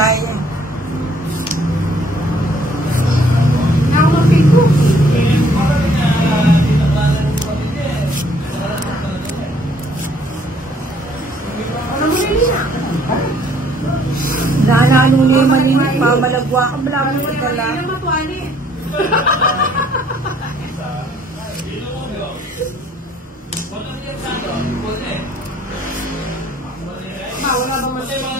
tayo. Ako mag-Facebook. Naano na yung malimit, mamalagwa ka, malabo ka dala. Hindi na matuwali. Wala ba masaya?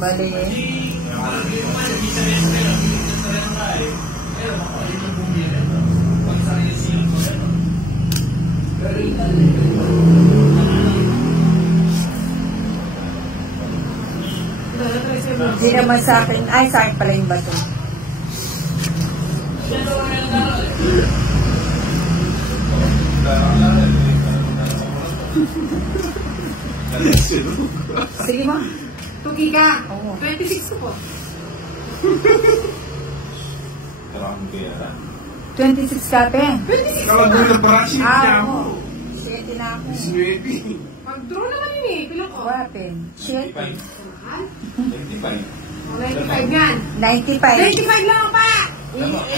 Bali. Hindi naman sa akin. Ay, sa akin pala yung bato. Sige mo. Tugi ka. Oo. 26 po. 26 ka, pe. 26 Kalau na. dulu parang siya mo. 7 na ako. Sweetie. Mag-draw naman yun eh. Pilok ko. Wapen. 7. 95 yan. 95. 95 lang pa.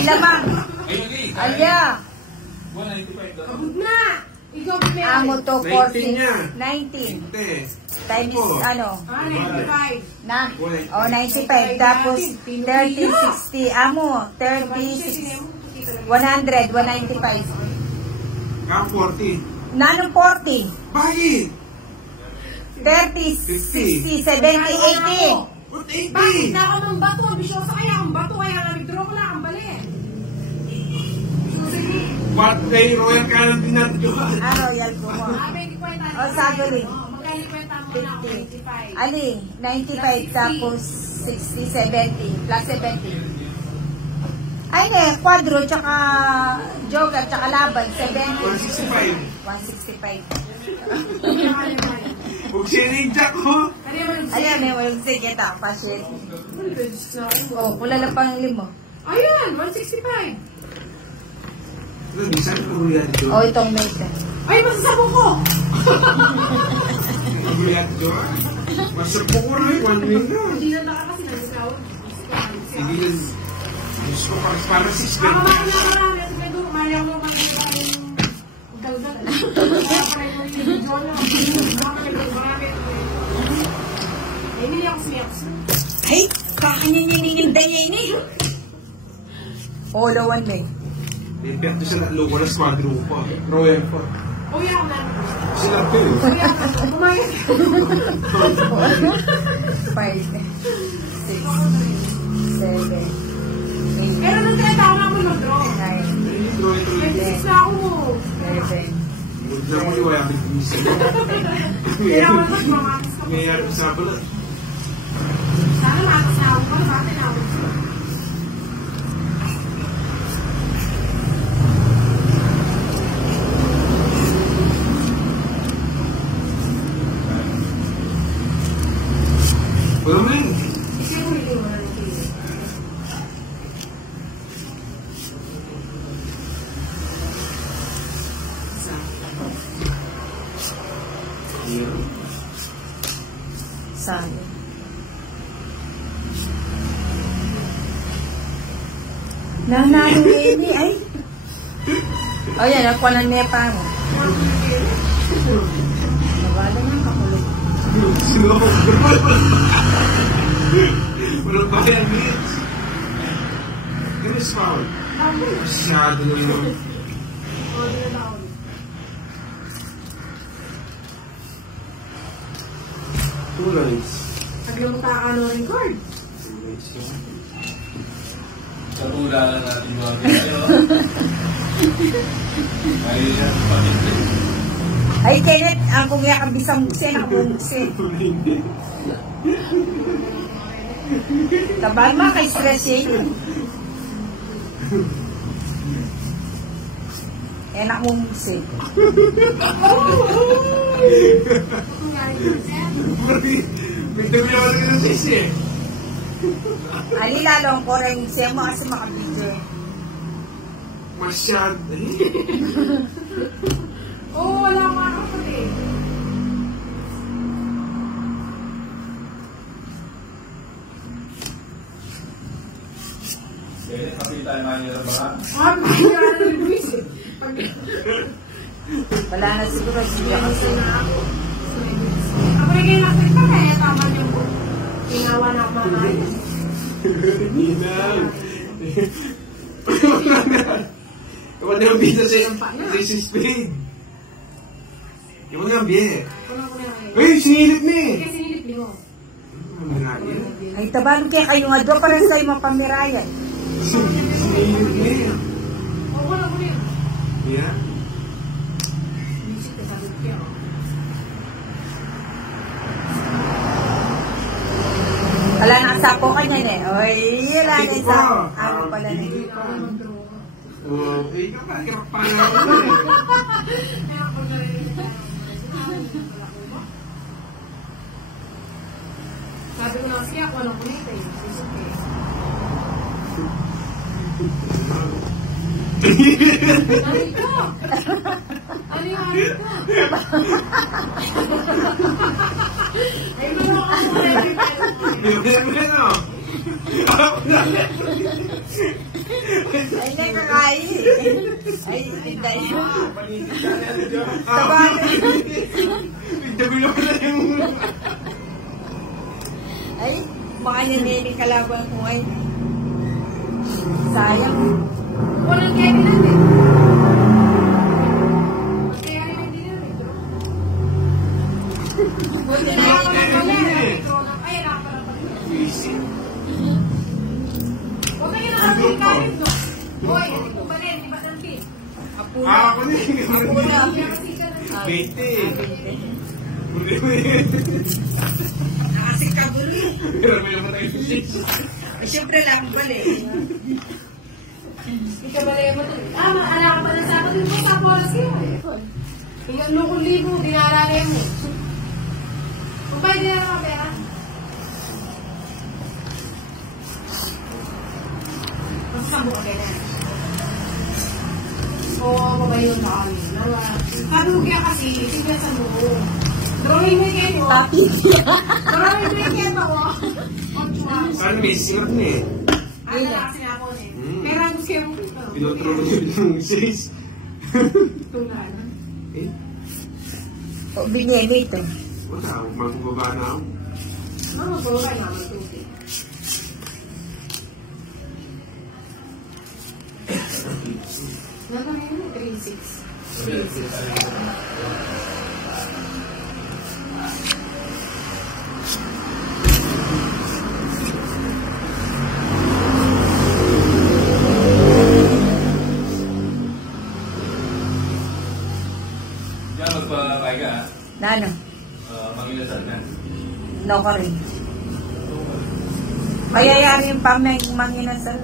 Ilamang. Alya. Abot na. Ikaw may Amo to 19 niya. 14. 19. Hindi. Times ano? 95. Na? O, 95. Tapos 30, 60. Amo, 36. 100, 195. Kang 40. Nanong 40? Bakit? 30, 60, 70, 80. What Bakit 80? na ako ng bato? Bisyosa kaya akong bato. Kaya nag-draw ko lang ang bali. What kay Royal ka lang dinadyohan? Royal ko mo. O, saguli. Magkano kwenta mo na ako? 95. Ali, 95 tapos 60, 70, plus 70. Ay, ne, quadro, tsaka joker, tsaka laban, 70. 165. 165. Kung sinigja ko. Ayan, eh, walang sige, pasit. O, pula lang pang limo. Ayan, 165. Ano, di saan ko yan doon? O, itong mate. Ay, masasabong ko! Yan doon? Masarap ko rin, 1 wing na. Hindi na naka kasi nag-scout. Hindi yun. Gusto ko para 6 Ako ganyan. marami. Kasi may doon, mali ako makikita yung daldal. Kaya pala yung video niya. Marami. Hindi ako siyaks. Hey, kakanininig daya ini. O, lawan me. Limpiyat doon sa logo na squadro ko. Royal po. Uwi ako na. Sila ko eh. Uwi ako. Kumayas. 5, 6, 7, 8, Pero nung 30 ako na ako mag-draw. 9, Royal to 26 na ako. 11, Huwag na mo yung wala may kumisa. Kaya ako naman, mamakas ka. Mayroon sa balat. Sana makas na ako. Para bakit na ako? Wala mo yun. Kasi ko hindi mo na nagpili. sabi. Nanalo ini ay. O yan, ako ng nepa mo. Nabala na kakulog. Walang ba yan, Mitch? Give us power. Masyado na yun. Two lines. Naglamuta ka ng record. Two lines yun. Katulalan natin mga video. Ayun yan, pamilya. Ay, Kenneth, ang kung yakang bisang buksin, ako buksin. Tabal ma, kay stress yun. Enak mo buksin. May dami ako rin ng sisi eh. Ali, lalo ang koreng siya mo kasi makabidyo. Masyado. Oo, wala nga ako pati. tayo manila ba? Wala na siguro. Hindi ako Ako na kayo nakit pa kaya tama yung ginawa na mamay. Ninang. Kapag na ang bisa siya, this is paid. Kapag na ang biye. Uy, sinilip na eh. Kasi sinilip niyo. Ay, tabahan kaya kayo nga doon para sa'yo mapamirayan. Sinilip na eh. Oo, wala ko rin. Yeah? Isip ka sabi ko. Wala na ang sapo ka niyan eh. Oy, wala na yung sapo. Ano pala na yun? Oh, eh, kapag pa Sabi ko lang siya, ako walang kunita eh. Susuke. Ano ko? Ano yung ano ko? Ay, ano ako Ay, nakakain eh. Ay, hindi yun. Tabahan Ay, baka niya kalaban ko ngayon. Sayang. walang kaya natin. Kaya rin hindi natin. Buti na Kaya yun. ka lang ay, nakapala pa rin. Huwag kayo nakapili kanin, no? Hoy, ito ba rin? Di ba nanti? Ako na eh. Una. Gate Nakasik ka buli. Pero may naman tayo fish. Siyempre lang bali. Ikaw ba rin mo? Maalala ka pa na sa akin mo sa oras kayo. Tingnan mo kung libo, dinaralay mo. Kung ba hindi na pera? Masasabo ka kaya na. Oo, babayo na kami. Kadugya kasi, tingnan sa loob. Drawing mo kayo. Papi. Drawing mo kayo ako. Parang may sinap na eh. Ano na kasi ako eh. Pero ang gusto yung Pinotro mo yung sis. tulan. Eh, O, binili ito. wala. Magbaba na ako. Ano ba ba naman ito? Ano yun? 3-6. Diyan magpapay ka, Na ano? manginasal na. No ka rin. Mayayari yung manginasal.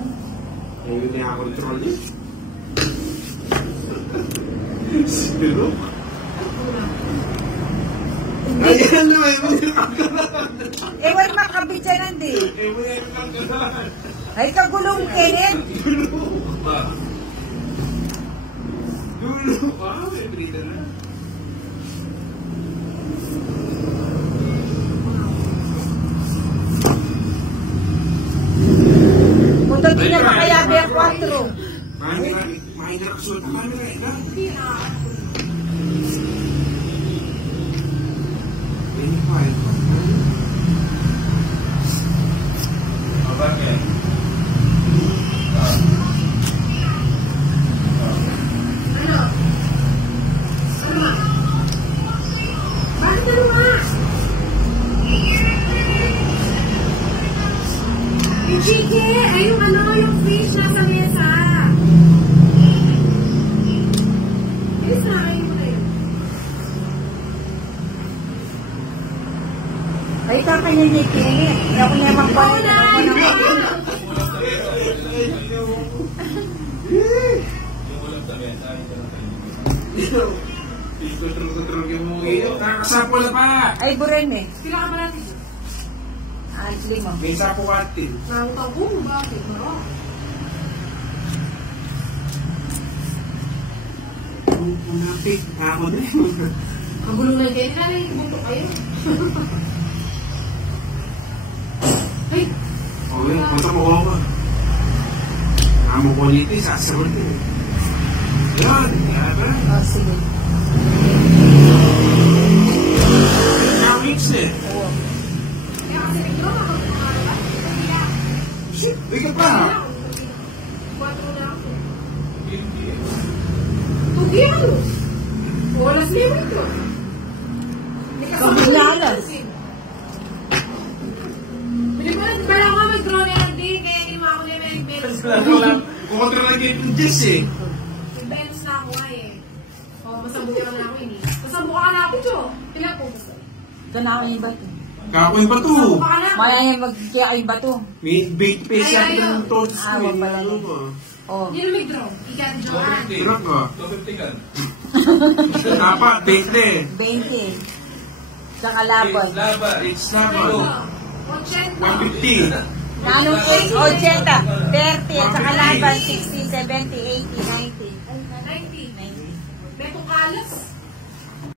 Yung hindi ako control eh. Zero? Ayan na, Ewan makabidyanan din. Ay, kagulong Kenneth. Dulo pa, may brida na. Punta din na makayabi ang 4. Mahina ka suot. Paano na ika? Bakit? Ano? Ano? Bakit ano nga? Yung chike! Ay, yung ano, yung fish nasa mesa. Bilis na, ayun mo na yun. Ay, kakanya ni Kenneth. Hindi ako niya magpalit. Yung ulam sa mesa, ito na tayo. Kontrol yung mga iyo. Kakasapo na pa! Ay, buren eh. Kilo ka pa natin. Ay, sige mo. May sapo katin. Nakutang ko, bakit? Maro. Punapit. Ako na Magulo na kayo. Nalilibunto kayo. Ay! Okay, kontra mo ako. Amo ko Hindi, sasabot eh. Yan, yan. Oh, sige. Na-mix eh. Oo. Kaya kasi nagdro, makakumara ba? Shit, bigyan pa. 4 na ako. Hindi. Tugihan. Oras na yun ito. Paglalas. Wala nga mag-draw na yan din, kaya hindi mo ako na yung balance. Wala. Kukontra lang yung Jess eh. May balance na ako nga eh. O, masabukan na ako yun eh. Masabukan na ako, Cho. Pila po. Ganawa yung bato. Kakoy pa to. Masabukan na ako. Maya yung magkaya yung bato. May bait face Ay, natin ayaw. ng toast Ah, ko. wag pala Ano yun. mo? Oh. Hindi na mag-draw. Ikan, Joanne. 250. Sarap ka. 250 ka. Dapat, 20. 20. Tsaka laban. Laban. It's naman. 80. 150. Nanong 80, 30, at saka laban, 60, 70, 80, 90.